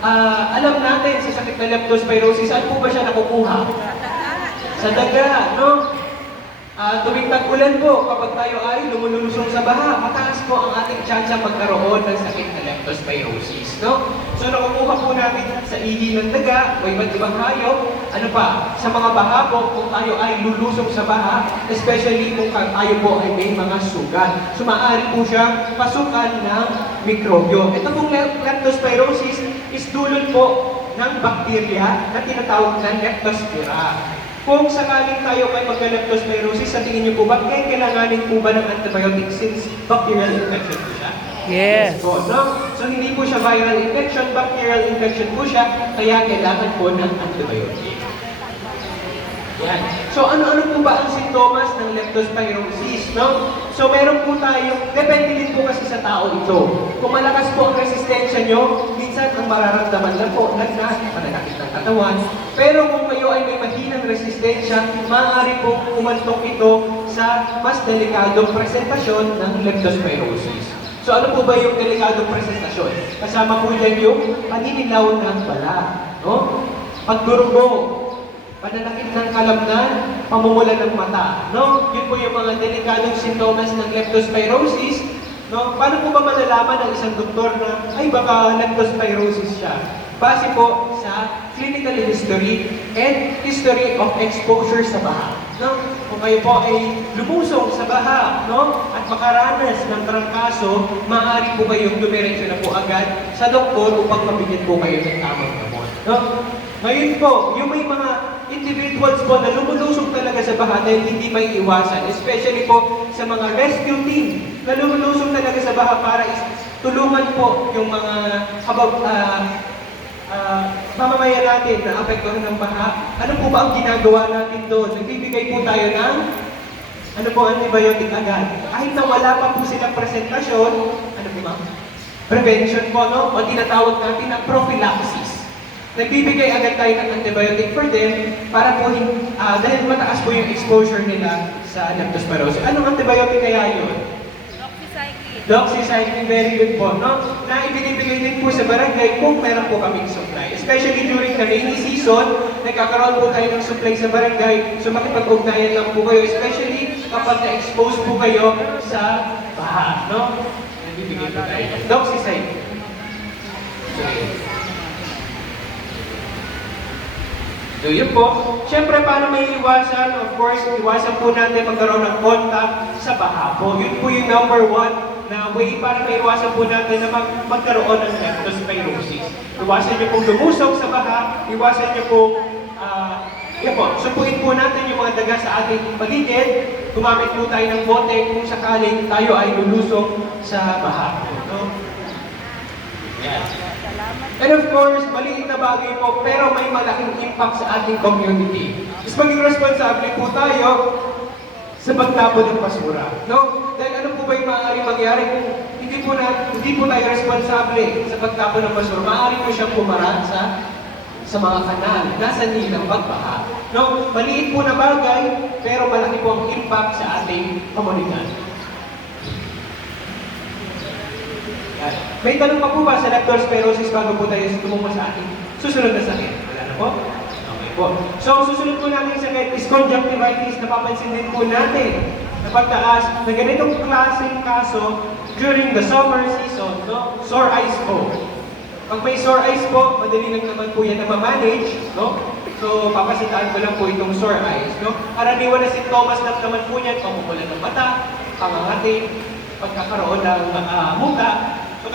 alam natin sa sakit na leptospirosis, saan po ba siya nakukuha? Sa daga, no? Tuwing tag-ulan po, kapag tayo ay lumululusong sa baha, mataas po ang ating tsansa magkaroon ng sakit na leptospirosis, no? So nakukuha po natin sa ihi ng daga o iba't ibang hayop. Ano pa? Sa mga baha po, kung tayo ay lulusong sa baha, especially kung tayo po ay may mga sugat. So maaari po siyang pasukan ng mikrobyo. Ito pong leptospirosis is dulot po ng bakterya na tinatawag na leptospira. Kung sakaling tayo ay magka-leptospirosis, sa tingin niyo po ba, kailanganin po ba ng antibiotic since bacterial infection po siya? Yes. Po, no? So hindi po siya viral infection, bacterial infection po siya, kaya kailangan po ng antibiotic. Yan. So ano-ano po ba ang sintomas ng leptospirosis, no? So meron po tayong, depende din po kasi sa tao ito. Kung malakas po ang resistensya nyo, minsan ang mararamdaman lang po, lagnat, pananakit ng katawan. Pero kung kayo ay may mahinang resistensya, maaari po umantong ito sa mas delikadong presentasyon ng leptospirosis. So ano po ba yung delikadong presentasyon? Kasama po dyan yung paninilaw ng bala, no? Pagdurugo, pananakit ng kalamnan, pamumula ng mata, no? Yun po yung mga delikadong sintomas ng leptospirosis, no? Paano po ba malalaman ng isang doktor na, ay baka leptospirosis siya? Base po sa clinical history and history of exposure sa baha, no? Kung kayo po ay lumusong sa baha, no? At makaranas ng trangkaso, maaari po kayong dumiretso na po agad sa doktor upang mabigyan po kayo ng tamang gamot, no? Ngayon po, yung may mga individuals po na lumulusong talaga sa baha dahil hindi may iwasan, especially po sa mga rescue team na lumulusong talaga sa baha para tulungan po yung mga mamamayan natin na apektuhan ng baha. Ano po ba ang ginagawa natin doon? Nagbibigay po tayo ng antibiotic agad. Kahit na wala pa po silang presentasyon, ano po ba? Prevention po, no? O tinatawag natin na prophylaxis. Nagbibigay agad tayo ng antibiotic for them para po, dahil mataas po yung exposure nila sa leptospirosis. Anong antibiotic kaya yun? Doxycycline, very good po, no? Na ibinibigay din po sa barangay kung meron po kaming supply. Especially during the rainy season, nagkakaroon po tayo ng supply sa barangay. So makipag-ugnayan lang po kayo, especially kapag na-expose po kayo sa baha, no? Nagbibigay po tayo ng doxycycline. So yun po. Siyempre, paano may iwasan? Of course, iwasan po natin magkaroon ng contact sa baha po. Yun po yung number one na way para may iwasan po natin na magkaroon ng leptospirosis. Iwasan niyo pong lumusog sa baha, iwasan niyo pong, yun po, supuin po natin yung mga daga sa ating paligid, gumamit po tayo ng bote kung sakaling tayo ay lulusog sa baha. No? Yes. And of course, maliit na bagay po, pero may malaking impact sa ating community. Mas maging responsable po tayo sa pagtapon ng basura. No? Dahil ano po ba yung maaaring mangyari kung hindi po tayo responsable sa pagtapon ng basura? Maaari po siyang pumaraan sa mga kanal, nasa nilang pagbaha. No? Maliit po na bagay, pero malaki po ang impact sa ating komunidad. May tanong pa po ba sa leptospirosis bago po tayo tumungo sa ating susunod na sakit? Wala na po? Okay po. So, ang susunod po natin sakit is conjunctivitis. Napapansin din po natin na pagtaas na ganitong klaseng kaso during the summer season, no? Sore eyes po. Pag may sore eyes po, madali lang naman po yan na ma-manage, no? So, papasitaan ko lang po itong sore eyes, no? Karaniwan na sintomas lang naman po yan, pamumula ng mata, pangangati, pagkakaroon ng muta. So,